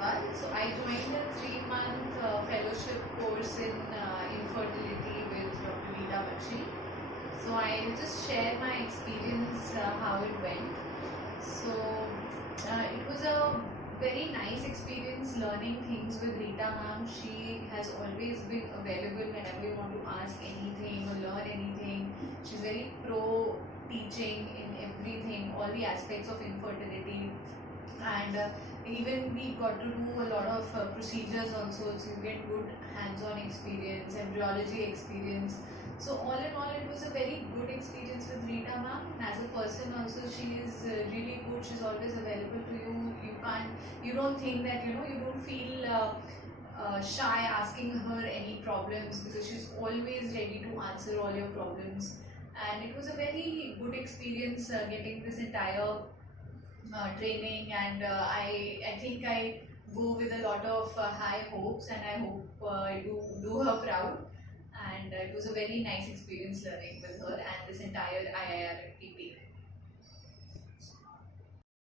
Hyderabad. So I joined a 3-month fellowship course in infertility with Dr. Rita Bakshi. So I'll just share my experience, how it went. So it was a very nice experience learning things with Rita ma'am. She has always been available whenever you want to ask anything or learn anything. She's very pro teaching in everything, all the aspects of infertility, and even we got to do a lot of procedures also, so you get good hands-on experience, embryology experience. So all in all, it was a very good experience with Rita ma'am. As a person also, she is really good. She's always available to you. You don't think that, you don't feel shy asking her any problems, because she's always ready to answer all your problems. And it was a very good experience getting this entire training, and I think I go with a lot of high hopes, and I hope I do her proud. And it was a very nice experience learning with her and this entire